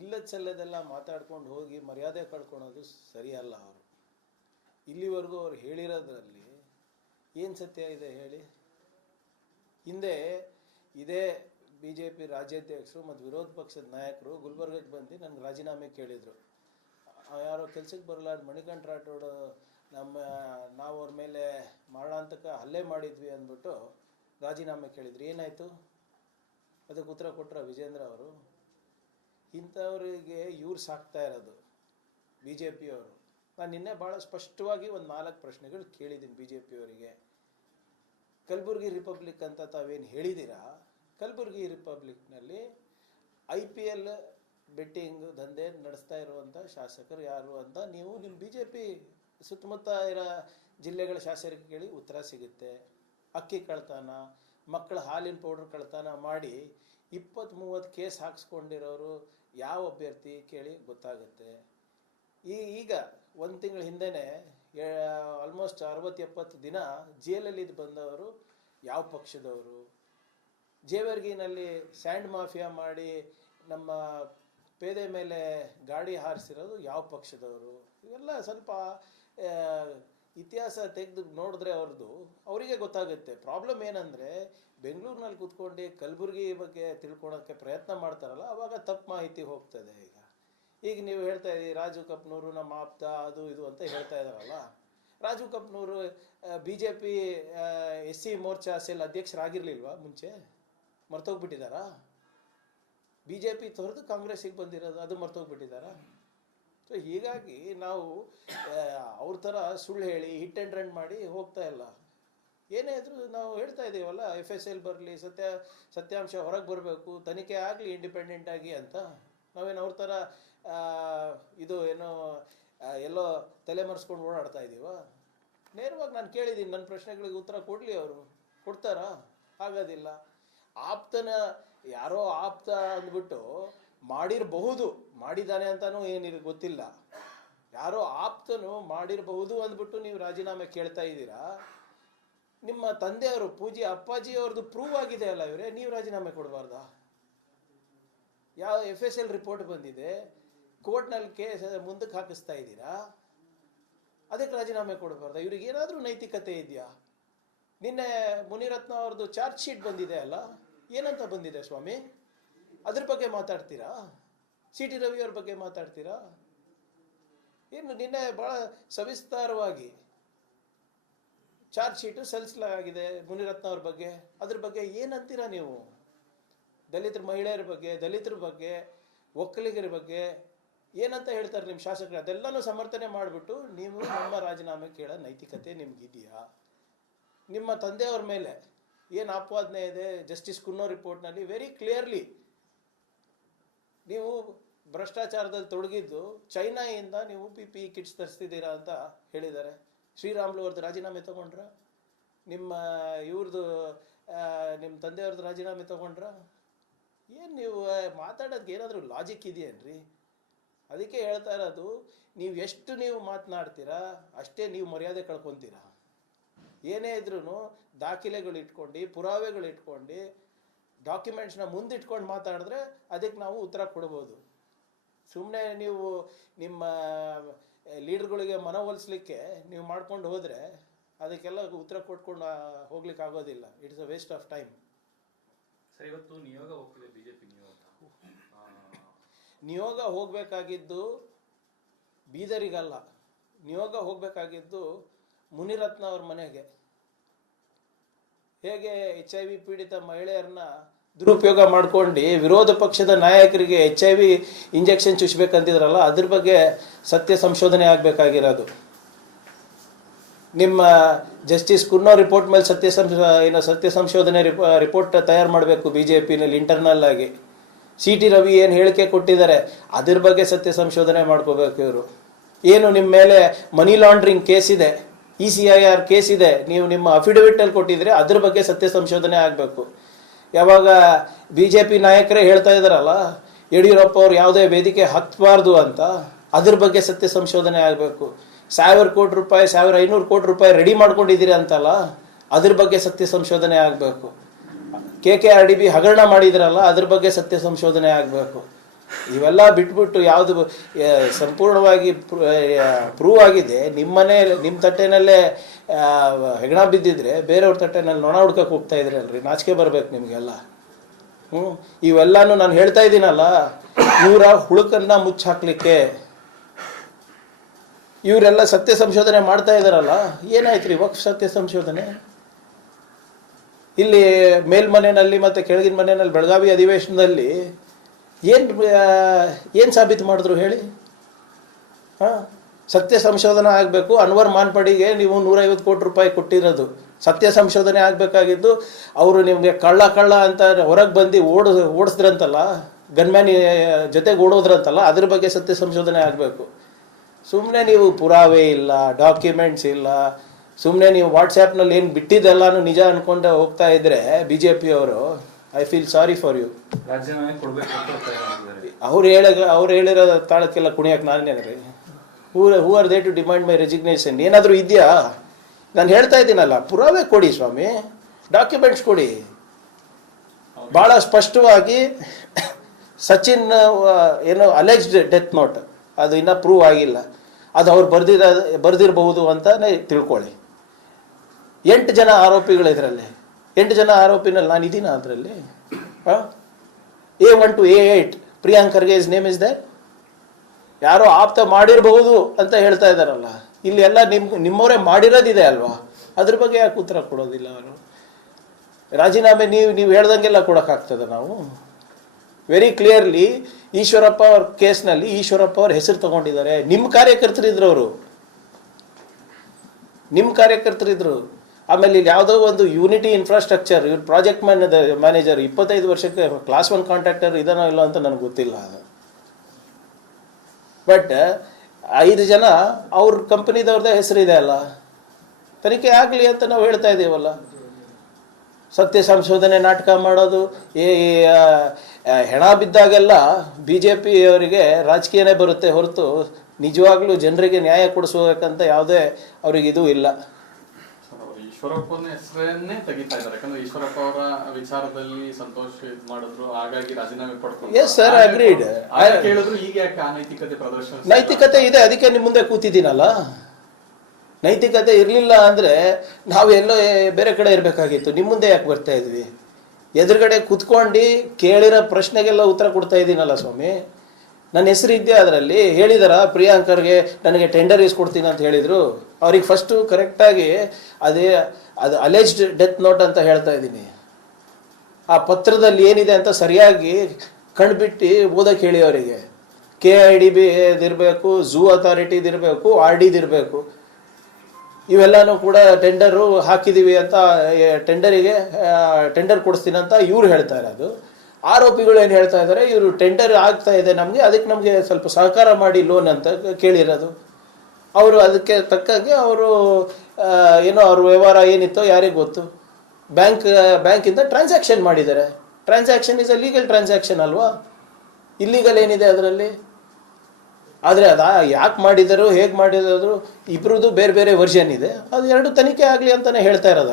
ಇಲ್ಲದ ಸಲ್ಲದೆಲ್ಲ ಮಾತಾಡ್ಕೊಂಡು ಹೋಗಿ ಮರ್ಯಾದೆ ಕಳ್ಕೊಳೋದು ಸರಿಯಲ್ಲ. ಅವರು ಇಲ್ಲಿವರೆಗೂ ಅವ್ರು ಹೇಳಿರೋದ್ರಲ್ಲಿ ಏನು ಸತ್ಯ ಇದೆ ಹೇಳಿ? ಹಿಂದೆ ಇದೇ BJP ರಾಜ್ಯಾಧ್ಯಕ್ಷರು ಮತ್ತು ವಿರೋಧ ಪಕ್ಷದ ನಾಯಕರು ಗುಲ್ಬರ್ಗಕ್ಕೆ ಬಂದು ನನಗೆ ರಾಜೀನಾಮೆ ಕೇಳಿದರು. ಯಾರೋ ಕೆಲಸಕ್ಕೆ ಬರಲಾರ್ದ ಮಣಿಕಂಠ ರಾಠೋಡ್ ನಾವು ಅವ್ರ ಮೇಲೆ ಮರಣಾಂತಕ ಹಲ್ಲೆ ಮಾಡಿದ್ವಿ ಅಂದ್ಬಿಟ್ಟು ರಾಜೀನಾಮೆ ಕೇಳಿದ್ರು. ಏನಾಯಿತು? ಅದಕ್ಕೆ ಉತ್ತರ ಕೊಟ್ಟರು ವಿಜೇಂದ್ರ ಅವರು. ಇಂಥವರಿಗೆ ಇವ್ರು ಸಾಕ್ತಾ ಇರೋದು BJPಯವರು. ನಾನು ನಿನ್ನೆ ಭಾಳ ಸ್ಪಷ್ಟವಾಗಿ ಒಂದು 4 ಪ್ರಶ್ನೆಗಳು ಕೇಳಿದ್ದೀನಿ BJPಯವರಿಗೆ. ಕಲಬುರಗಿ ರಿಪಬ್ಲಿಕ್ ಅಂತ ತಾವೇನು ಹೇಳಿದ್ದೀರಾ, ಕಲಬುರಗಿ ರಿಪಬ್ಲಿಕ್ನಲ್ಲಿ IPL ಬೆಟ್ಟಿಂಗ್ ದಂಧೆ ನಡೆಸ್ತಾ ಇರುವಂಥ ಶಾಸಕರು ಯಾರು ಅಂತ ನೀವು ನಿಮ್ಮ BJP ಸುತ್ತಮುತ್ತ ಇರೋ ಜಿಲ್ಲೆಗಳ ಶಾಸಕರಿಗೆ ಕೇಳಿ ಉತ್ತರ ಸಿಗುತ್ತೆ. ಅಕ್ಕಿ ಕಳ್ತನ, ಮಕ್ಕಳ ಹಾಲಿನ ಪೌಡ್ರ್ ಕಳ್ತನ ಮಾಡಿ 20-30 ಕೇಸ್ ಹಾಕ್ಸ್ಕೊಂಡಿರೋರು ಯಾವ ಅಭ್ಯರ್ಥಿ ಕೇಳಿ ಗೊತ್ತಾಗುತ್ತೆ. ಈಗ ಒಂದು ತಿಂಗಳ ಹಿಂದೆನೇ ಆಲ್ಮೋಸ್ಟ್ 60-70 ದಿನ ಜೈಲಲ್ಲಿ ಬಂದವರು ಯಾವ ಪಕ್ಷದವರು? ಜೇವರ್ಗಿನಲ್ಲಿ ಸ್ಯಾಂಡ್ ಮಾಫಿಯಾ ಮಾಡಿ ನಮ್ಮ ಪೇದೆ ಮೇಲೆ ಗಾಡಿ ಹಾರಿಸಿರೋದು ಯಾವ ಪಕ್ಷದವರು? ಇವೆಲ್ಲ ಸ್ವಲ್ಪ ಇತಿಹಾಸ ತೆಗೆದು ನೋಡಿದ್ರೆ ಅವರಿಗೆ ಗೊತ್ತಾಗುತ್ತೆ. ಪ್ರಾಬ್ಲಮ್ ಏನಂದರೆ, ಬೆಂಗಳೂರಿನಲ್ಲಿ ಕೂತ್ಕೊಂಡು ಕಲಬುರಗಿ ಬಗ್ಗೆ ತಿಳ್ಕೊಳೋಕ್ಕೆ ಪ್ರಯತ್ನ ಮಾಡ್ತಾರಲ್ಲ, ಆವಾಗ ತಪ್ಪು ಮಾಹಿತಿ ಹೋಗ್ತದೆ. ಈಗ ನೀವು ಹೇಳ್ತಾ ಇದ್ದೀರಿ ರಾಜು ಕಪ್ನೂರು ನಮ್ಮ ಆಪ್ತ ಅದು ಇದು ಅಂತ ಹೇಳ್ತಾ ಇದ್ದಾರಲ್ಲ. Raju Kapnur BJP SC Morcha cell ಅಧ್ಯಕ್ಷರಾಗಿರ್ಲಿಲ್ವಾ ಮುಂಚೆ? ಮರ್ತೋಗ್ಬಿಟ್ಟಿದ್ದಾರಾ? BJP ತೊರೆದು ಕಾಂಗ್ರೆಸ್ಸಿಗೆ ಬಂದಿರೋದು ಅದು ಮರ್ತೋಗ್ಬಿಟ್ಟಿದ್ದಾರಾ? ಸೊ ಹೀಗಾಗಿ ನಾವು ಅವ್ರ ಥರ ಸುಳ್ಳು ಹೇಳಿ ಹಿಟ್ ಆ್ಯಂಡ್ ರನ್ ಮಾಡಿ ಹೋಗ್ತಾ ಇಲ್ಲ. ಏನೇ ಇದ್ರೂ ನಾವು ಹೇಳ್ತಾ ಇದ್ದೀವಲ್ಲ, FSL ಬರಲಿ, ಸತ್ಯಾಂಶ ಹೊರಗೆ ಬರಬೇಕು, ತನಿಖೆ ಆಗಲಿ ಇಂಡಿಪೆಂಡೆಂಟಾಗಿ ಅಂತ. ನಾವೇನು ಅವ್ರ ಥರ ಇದು ಏನೋ ಎಲ್ಲೋ ತಲೆಮರೆಸ್ಕೊಂಡು ಓಡಾಡ್ತಾ ಇದ್ದೀವ? ನೇರವಾಗಿ ನಾನು ಕೇಳಿದ್ದೀನಿ, ನನ್ನ ಪ್ರಶ್ನೆಗಳಿಗೆ ಉತ್ತರ ಕೊಡಲಿ. ಅವರು ಕೊಡ್ತಾರಾ? ಆಗೋದಿಲ್ಲ. ಯಾರೋ ಆಪ್ತ ಅಂದ್ಬಿಟ್ಟು ಮಾಡಿರಬಹುದು, ಮಾಡಿದ್ದಾನೆ ಅಂತಲೂ ಏನಿದೆ ಗೊತ್ತಿಲ್ಲ. ಯಾರೋ ಆಪ್ತನು ಮಾಡಿರಬಹುದು ಅಂದ್ಬಿಟ್ಟು ನೀವು ರಾಜೀನಾಮೆ ಕೇಳ್ತಾ ಇದ್ದೀರಾ. ನಿಮ್ಮ ತಂದೆಯವರು ಪೂಜ್ಯ ಅಪ್ಪಾಜಿಯವ್ರದ್ದು ಪ್ರೂವ್ ಆಗಿದೆ ಅಲ್ಲ ಇವರೇ, ನೀವು ರಾಜೀನಾಮೆ ಕೊಡಬಾರ್ದಾ? ಯಾವ FSL ರಿಪೋರ್ಟ್ ಬಂದಿದೆ, ಕೋರ್ಟ್ನಲ್ಲಿ ಕೇಸ್ ಮುಂದಕ್ಕೆ ಹಾಕಿಸ್ತಾ ಇದ್ದೀರಾ, ಅದಕ್ಕೆ ರಾಜೀನಾಮೆ ಕೊಡಬಾರ್ದ? ಇವ್ರಿಗೆ ಏನಾದರೂ ನೈತಿಕತೆ ಇದೆಯಾ? ನಿನ್ನೆ ಮುನಿರತ್ನ ಅವ್ರದ್ದು ಚಾರ್ಜ್ ಶೀಟ್ ಬಂದಿದೆ ಅಲ್ಲ, ಏನಂತ ಬಂದಿದೆ ಸ್ವಾಮಿ? ಅದ್ರ ಬಗ್ಗೆ ಮಾತಾಡ್ತೀರಾ? CT ರವಿ ಅವ್ರ ಬಗ್ಗೆ ಮಾತಾಡ್ತೀರಾ? ಏನು ನಿನ್ನೆ ಭಾಳ ಸವಿಸ್ತಾರವಾಗಿ ಚಾರ್ಜ್ ಶೀಟು ಸಲ್ಲಿಸಲಾಗಿದೆ ಮುನಿರತ್ನ ಅವ್ರ ಬಗ್ಗೆ. ಅದ್ರ ಬಗ್ಗೆ ಏನಂತೀರಾ ನೀವು? ದಲಿತರ ಮಹಿಳೆಯರ ಬಗ್ಗೆ, ದಲಿತರ ಬಗ್ಗೆ, ಒಕ್ಕಲಿಗರ ಬಗ್ಗೆ ಏನಂತ ಹೇಳ್ತಾರೆ ನಿಮ್ಮ ಶಾಸಕರು? ಅದೆಲ್ಲನೂ ಸಮರ್ಥನೆ ಮಾಡಿಬಿಟ್ಟು ನೀವು ನಮ್ಮ ರಾಜೀನಾಮೆ ಕೇಳೋ ನೈತಿಕತೆ ನಿಮಗಿದೆಯಾ? ನಿಮ್ಮ ತಂದೆಯವ್ರ ಮೇಲೆ ಏನು ಆಪಾದನೆ ಇದೆ ಜಸ್ಟಿಸ್ ಕುನ್ನೋ ರಿಪೋರ್ಟ್ನಲ್ಲಿ ವೆರಿ ಕ್ಲಿಯರ್ಲಿ ನೀವು ಭ್ರಷ್ಟಾಚಾರದಲ್ಲಿ ತೊಡಗಿದ್ದು ಚೈನಾಯಿಂದ ನೀವು PPE ಕಿಟ್ಸ್ ತರಿಸ್ತಿದ್ದೀರಾ ಅಂತ ಹೇಳಿದ್ದಾರೆ. ಶ್ರೀರಾಮ್ಲು ಅವ್ರದ್ದು ರಾಜೀನಾಮೆ ತೊಗೊಂಡ್ರ? ನಿಮ್ಮ ತಂದೆಯವ್ರದ್ದು ರಾಜೀನಾಮೆ ತೊಗೊಂಡ್ರ? ಏನು ನೀವು ಮಾತಾಡೋದಕ್ಕೆ ಏನಾದರೂ ಲಾಜಿಕ್ ಇದೆಯೇನ್ರಿ? ಅದಕ್ಕೆ ಹೇಳ್ತಾ ಇರೋದು, ನೀವು ಎಷ್ಟು ನೀವು ಮಾತನಾಡ್ತೀರಾ ಅಷ್ಟೇ ನೀವು ಮರ್ಯಾದೆ ಕಳ್ಕೊತೀರಾ. ಏನೇ ಇದ್ರೂ ದಾಖಲೆಗಳು ಇಟ್ಕೊಂಡು, ಪುರಾವೆಗಳು ಇಟ್ಕೊಂಡು, ಡಾಕ್ಯುಮೆಂಟ್ಸ್ನ ಮುಂದಿಟ್ಕೊಂಡು ಮಾತಾಡಿದ್ರೆ ಅದಕ್ಕೆ ನಾವು ಉತ್ತರ ಕೊಡ್ಬೋದು. ಸುಮ್ಮನೆ ನೀವು ನಿಮ್ಮ ಲೀಡರ್ಗಳಿಗೆ ಮನವೊಲಿಸ್ಲಿಕ್ಕೆ ನೀವು ಮಾಡ್ಕೊಂಡು ಹೋದರೆ ಅದಕ್ಕೆಲ್ಲ ಉತ್ತರ ಕೊಟ್ಕೊಂಡು ಹೋಗ್ಲಿಕ್ಕೆ ಆಗೋದಿಲ್ಲ. It's a waste of time. Sir, ಇವತ್ತು ನಿಯೋಗ ಹೋಗ್ತಿದೆ BJP ನಿಯೋಗ ಹೋಗಬೇಕಾಗಿದ್ದು ಬೀದರಿಗಲ್ಲ, ನಿಯೋಗ ಹೋಗಬೇಕಾಗಿದ್ದು ಮುನಿರತ್ನ ಅವ್ರ ಮನೆಗೆ. ಹೇಗೆ HIV ಪೀಡಿತ ಮಹಿಳೆಯರನ್ನ ದುರುಪಯೋಗ ಮಾಡ್ಕೊಂಡು ವಿರೋಧ ಪಕ್ಷದ ನಾಯಕರಿಗೆ HIV ಇಂಜೆಕ್ಷನ್ ಚುಚ್ಚಬೇಕಂತಿದ್ರಲ್ಲ, ಅದ್ರ ಬಗ್ಗೆ ಸತ್ಯ ಸಂಶೋಧನೆ ಆಗಬೇಕಾಗಿರೋದು. ನಿಮ್ಮ ಜಸ್ಟಿಸ್ ಕುನ್ನೋ ರಿಪೋರ್ಟ್ ಮೇಲೆ ಸತ್ಯ ಸಂಶೋಧನೆ ರಿಪೋರ್ಟ್ ತಯಾರು ಮಾಡಬೇಕು BJPನಲ್ಲಿ ಇಂಟರ್ನಲ್ ಆಗಿ. CT ರವಿ ಏನು ಹೇಳಿಕೆ ಕೊಟ್ಟಿದ್ದಾರೆ ಅದ್ರ ಬಗ್ಗೆ ಸತ್ಯ ಸಂಶೋಧನೆ ಮಾಡ್ಕೋಬೇಕು ಇವರು. ಏನು ನಿಮ್ಮ ಮೇಲೆ ಮನಿ ಲಾಂಡ್ರಿಂಗ್ ಕೇಸ್ ಇದೆ, ECIR ಕೇಸ್ ಇದೆ, ನೀವು ನಿಮ್ಮ ಅಫಿಡವಿಟಲ್ಲಿ ಕೊಟ್ಟಿದ್ರೆ ಅದ್ರ ಬಗ್ಗೆ ಸತ್ಯ ಸಂಶೋಧನೆ ಆಗಬೇಕು. ಯಾವಾಗ BJP ನಾಯಕರೇ ಹೇಳ್ತಾ ಇದ್ದಾರಲ್ಲ ಯಡಿಯೂರಪ್ಪ ಅವ್ರು ಯಾವುದೇ ವೇದಿಕೆ ಹತ್ತಬಾರ್ದು ಅಂತ, ಅದ್ರ ಬಗ್ಗೆ ಸತ್ಯ ಸಂಶೋಧನೆ ಆಗಬೇಕು. 1000 ಕೋಟಿ ರೂಪಾಯಿ 1500 ಕೋಟಿ ರೂಪಾಯಿ ರೆಡಿ ಮಾಡ್ಕೊಂಡಿದ್ದೀರಿ ಅಂತಲ್ಲ, ಅದ್ರ ಬಗ್ಗೆ ಸತ್ಯ ಸಂಶೋಧನೆ ಆಗಬೇಕು. KKRDB ಹಗರಣ ಮಾಡಿದ್ರಲ್ಲ, ಅದ್ರ ಬಗ್ಗೆ ಸತ್ಯ ಸಂಶೋಧನೆ ಆಗಬೇಕು. ಇವೆಲ್ಲ ಬಿಟ್ಬಿಟ್ಟು ಯಾವುದು ಸಂಪೂರ್ಣವಾಗಿ ಪ್ರೂವ್ ಆಗಿದೆ, ನಿಮ್ಮನೆ ನಿಮ್ಮ ತಟ್ಟೆನಲ್ಲೇ ಹೆಗಣ ಬಿದ್ದಿದ್ರೆ ಬೇರೆಯವ್ರ ತಟ್ಟೆನಲ್ಲಿ ನೊಣ ಹುಡ್ಕಕ್ಕೆ ಹೋಗ್ತಾ ಇದ್ರಲ್ರಿ, ನಾಚಿಕೆ ಬರ್ಬೇಕು ನಿಮಗೆಲ್ಲ. ಇವೆಲ್ಲಾನು ನಾನು ಹೇಳ್ತಾ ಇದ್ದೀನಲ್ಲ, ಇವರ ಹುಳುಕನ್ನ ಮುಚ್ಚಾಕ್ಲಿಕ್ಕೆ ಇವರೆಲ್ಲ ಸತ್ಯ ಸಂಶೋಧನೆ ಮಾಡ್ತಾ ಇದ್ದಾರಲ್ಲ. ಏನಾಯ್ತು ರೀ ವಕ್ಫ್ ಸತ್ಯ ಸಂಶೋಧನೆ? ಇಲ್ಲಿ ಮೇಲ್ಮನೆಯಲ್ಲಿ ಮತ್ತು ಕೆಳಗಿನ ಮನೆಯಲ್ಲಿ ಬೆಳಗಾವಿ ಅಧಿವೇಶನದಲ್ಲಿ ಏನು ಸಾಬೀತು ಮಾಡಿದ್ರು ಹೇಳಿ? ಹಾಂ, ಸತ್ಯ ಸಂಶೋಧನೆ ಆಗಬೇಕು. ಅನ್ವರ್ ಮಾನ್ಪಡಿಗೆ ನೀವು 150 ಕೋಟಿ ರೂಪಾಯಿ ಕೊಟ್ಟಿರೋದು ಸತ್ಯ ಸಂಶೋಧನೆ ಆಗಬೇಕಾಗಿದ್ದು. ಅವರು ನಿಮಗೆ ಕಳ್ಳ ಅಂತ ಹೊರಗೆ ಬಂದು ಓಡಿಸಿದ್ರಂತಲ್ಲ, ಗನ್ಮ್ಯಾನ್ ಜೊತೆಗೆ ಓಡೋದ್ರಂತಲ್ಲ, ಅದ್ರ ಬಗ್ಗೆ ಸತ್ಯ ಸಂಶೋಧನೆ ಆಗಬೇಕು. ಸುಮ್ಮನೆ ನೀವು ಪುರಾವೆ ಇಲ್ಲ, ಡಾಕ್ಯುಮೆಂಟ್ಸ್ ಇಲ್ಲ, ಸುಮ್ಮನೆ ನೀವು ವಾಟ್ಸ್ಯಾಪ್ನಲ್ಲಿ ಏನು ಬಿಟ್ಟಿದ್ದೆಲ್ಲಾನು ನಿಜ ಅಂದ್ಕೊಂಡು ಹೋಗ್ತಾ ಇದ್ರೆ BJP ಅವರು, I feel sorry for you. ರಾಜೀನಾಮೆ ಕೊಡಬೇಕು ಅಂತ ಒತ್ತಾಯ ಮಾಡ್ತಿದ್ದಾರೆ. ಅವ್ರು ಹೇಳಿರೋ ತಾಳಕ್ಕೆಲ್ಲ ಕುಣಿಯಕ್ಕೆ ನಾನೇನು ರೀ? Who are they to demand my resignation? ಏನಾದರೂ ಇದೆಯಾ? ನಾನು ಹೇಳ್ತಾ ಇದ್ದೀನಲ್ಲ, ಪುರಾವೆ ಕೊಡಿ ಸ್ವಾಮಿ, ಡಾಕ್ಯುಮೆಂಟ್ಸ್ ಕೊಡಿ. ಭಾಳ ಸ್ಪಷ್ಟವಾಗಿ ಸಚಿನ್ ಏನೋ ಅಲೆಜ್ಡ್ ಡೆತ್ ನೋಟ್, ಅದು ಇನ್ನೂ ಪ್ರೂವ್ ಆಗಿಲ್ಲ, ಅದು ಅವ್ರು ಬರ್ದಿರಬಹುದು ಅಂತಲೇ ತಿಳ್ಕೊಳ್ಳಿ. 8 ಜನ ಆರೋಪಿಗಳು ಇದರಲ್ಲಿ. 8 ಜನ ಆರೋಪಿನಲ್ಲಿ ನಾನು ಇದ್ದೀನ ಅದರಲ್ಲಿ. A1 to A8 Priyank Kharge is name is they. ಯಾರೋ ಆಪ್ತ ಮಾಡಿರಬಹುದು ಅಂತ ಹೇಳ್ತಾ ಇದ್ದಾರಲ್ಲ, ಇಲ್ಲಿ ಎಲ್ಲ ನಿಮ್ಮವರೇ ಮಾಡಿರೋದಿದೆ ಅಲ್ವಾ? ಅದ್ರ ಬಗ್ಗೆ ಯಾಕೆ ಉತ್ತರ ಕೊಡೋದಿಲ್ಲ ಅವರು? ರಾಜೀನಾಮೆ ನೀವು ಹೇಳ್ದಂಗೆಲ್ಲ ಕೊಡೋಕ್ಕಾಗ್ತದೆ ನಾವು? ವೆರಿ ಕ್ಲಿಯರ್ಲಿ ಈಶ್ವರಪ್ಪ ಅವ್ರ ಕೇಸ್ನಲ್ಲಿ ಈಶ್ವರಪ್ಪ ಅವ್ರ ಹೆಸರು ತಗೊಂಡಿದ್ದಾರೆ. ನಿಮ್ಮ ಕಾರ್ಯಕರ್ತರಿದ್ರು ಅವರು, ನಿಮ್ಮ ಕಾರ್ಯಕರ್ತರಿದ್ರು. ಆಮೇಲೆ ಇಲ್ಲಿ ಯಾವುದೋ ಒಂದು ಯೂನಿಟಿ ಇನ್ಫ್ರಾಸ್ಟ್ರಕ್ಚರ್, ಇವ್ರು ಪ್ರಾಜೆಕ್ಟ್ ಮ್ಯಾನೇಜರ್ 25 ವರ್ಷಕ್ಕೆ ಕ್ಲಾಸ್ 1 ಕಾಂಟ್ರಾಕ್ಟರ್ ಇದನ್ನೋ ಇಲ್ಲ ಅಂತ ನನಗೆ ಗೊತ್ತಿಲ್ಲ. ಬಟ್ 5 ಜನ ಅವ್ರ ಕಂಪನಿದವ್ರದ್ದೇ ಹೆಸರಿದೆ ಅಲ್ಲ, ತನಿಖೆ ಆಗಲಿ ಅಂತ ನಾವು ಹೇಳ್ತಾ ಇದ್ದೀವಲ್ಲ. ಸತ್ಯ ಸಂಶೋಧನೆ ನಾಟಕ ಮಾಡೋದು, ಹೆಣ ಬಿದ್ದಾಗೆಲ್ಲ BJP ಅವರಿಗೆ ರಾಜಕೀಯನೇ ಬರುತ್ತೆ ಹೊರತು ನಿಜವಾಗ್ಲೂ ಜನರಿಗೆ ನ್ಯಾಯ ಕೊಡಿಸ್ಬೇಕಂತ ಯಾವುದೇ ಅವ್ರಿಗೆ ಇದು ಇಲ್ಲ. ಈಶ್ವರಪ್ಪನ ಹೆಸರನ್ನೇ ತೆಗಿತಾ ಇದ್ದಾರೆ, ಯಾಕಂದ್ರೆ ಈಶ್ವರಪ್ಪ ಅವರ ವಿಚಾರದಲ್ಲಿ ಸಂತೋಷ್ ಮಾಡಿದ್ರು, ಹಾಗಾಗಿ ರಾಜೀನಾಮೆ ಪಡ್ಕೊಂಡು. Yes sir, agreed. ಕೇಳಿದ್ರು ಈಗ ಯಾಕೆ ಅನೈತಿಕತೆ ಪ್ರದರ್ಶನ? ನೈತಿಕತೆ ಇದೆ, ಅದಕ್ಕೆ ನಿಮ್ಮ ಮುಂದೆ ಕೂತಿದ್ದೀನಲ್ಲ. ನೈತಿಕತೆ ಇರಲಿಲ್ಲ ಅಂದರೆ ನಾವು ಎಲ್ಲೋ ಬೇರೆ ಕಡೆ ಇರಬೇಕಾಗಿತ್ತು. ನಿಮ್ಮ ಮುಂದೆ ಯಾಕೆ ಬರ್ತಾ ಇದ್ವಿ? ಎದುರುಗಡೆ ಕೂತ್ಕೊಂಡು ಕೇಳಿರೋ ಪ್ರಶ್ನೆಗೆಲ್ಲ ಉತ್ತರ ಕೊಡ್ತಾ ಇದ್ದೀನಲ್ಲ ಸ್ವಾಮಿ. ನನ್ನ ಹೆಸರು ಇದೆಯಾ ಅದರಲ್ಲಿ? ಹೇಳಿದಾರ ಪ್ರಿಯಾಂಕರ್ಗೆ ನನಗೆ ಟೆಂಡರ್ ಇಸ್ಕೊಡ್ತೀನಿ ಅಂತ ಹೇಳಿದರು. ಅವ್ರಿಗೆ ಫಸ್ಟು ಕರೆಕ್ಟಾಗಿ ಅದು ಅಲೆಜ್ಡ್ ಡೆತ್ ನೋಟ್ ಅಂತ ಹೇಳ್ತಾ ಇದ್ದೀನಿ. ಆ ಪತ್ರದಲ್ಲಿ ಏನಿದೆ ಅಂತ ಸರಿಯಾಗಿ ಕಂಡುಬಿಟ್ಟು ಓದಕ್ಕೆ ಹೇಳಿ ಅವರಿಗೆ. KIDB ಇದಿರಬೇಕು, ಝೂ ಅಥಾರಿಟಿದಿರಬೇಕು, RDದಿರಬೇಕು. ಇವೆಲ್ಲನೂ ಕೂಡ ಟೆಂಡರು ಹಾಕಿದ್ದೀವಿ ಅಂತ, ಟೆಂಡರ್ ಕೊಡಿಸ್ತೀನಿ ಅಂತ ಇವ್ರು ಹೇಳ್ತಾ ಇರೋದು. ಆರೋಪಿಗಳು ಏನು ಹೇಳ್ತಾ ಇದ್ದಾರೆ, ಇವರು ಟೆಂಡರ್ ಆಗ್ತಾ ಇದೆ ನಮಗೆ, ಅದಕ್ಕೆ ನಮಗೆ ಸ್ವಲ್ಪ ಸಹಕಾರ ಮಾಡಿ ಲೋನ್ ಅಂತ ಕೇಳಿರೋದು. ಅವರು ಅದಕ್ಕೆ ತಕ್ಕಾಗೆ ಅವರು ಏನೋ ಅವ್ರ ವ್ಯವಹಾರ ಏನಿತ್ತೋ ಯಾರಿಗೆ ಗೊತ್ತು. ಬ್ಯಾಂಕಿಂದ ಟ್ರಾನ್ಸಾಕ್ಷನ್ ಮಾಡಿದ್ದಾರೆ. Transaction is a legal transaction ಅಲ್ವಾ? ಇಲ್ಲೀಗಲ್ ಏನಿದೆ ಅದರಲ್ಲಿ? ಆದರೆ ಯಾಕೆ ಮಾಡಿದರು, ಹೇಗೆ ಮಾಡಿದರು, ಇಬ್ಬರದ್ದು ಬೇರೆ ಬೇರೆ ವರ್ಷನ್ ಇದೆ. ಅದು ಎರಡು ತನಿಖೆ ಆಗಲಿ ಅಂತಲೇ ಹೇಳ್ತಾ ಇರೋದಲ್ಲ.